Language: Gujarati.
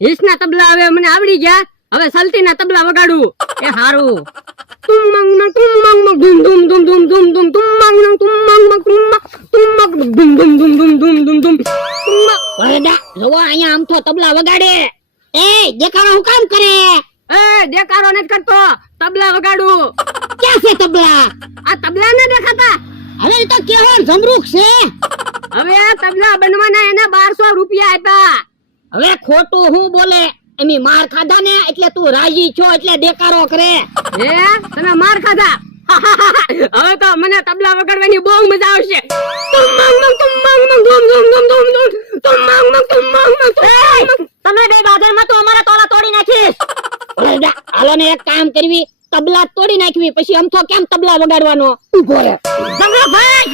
હિસના તબલા હવે મને આવડી ગયા, હવે સલતીના તબલા વગાડું. એ હારું. વરદા જોવો અહીંયા આમ તો તબલા વગાડે. એ દેખાડો હું કામ કરે? એ દેકારો નથી કરતો, તબલા વગાડું. ક્યાં છે તબલા? આ તબલા ને દેખાતા? હવે ઈ તો કેવળ જમરૂખ છે. હવે આ તબલા બનવાના એને 1200 રૂપિયા આપ્યા. હવે ખોટું હું બોલે? એમી માર ખાધા ને એટલે તું રાજી છો એટલે દેકારો કરે. હે તમે માર ખાધા? હવે તો મને તબલા વગાડવાની બહુ મજા આવશે. તમે બે બાજારમાં તો અમારા તોલા તોડી નાખીશ. વરદા હાલો ને એક કામ કરવી, તબલા તોડી નાખવી, પછી અમથો કેમ તબલા વગાડવાનો? ઉભો રહે. ભાઈ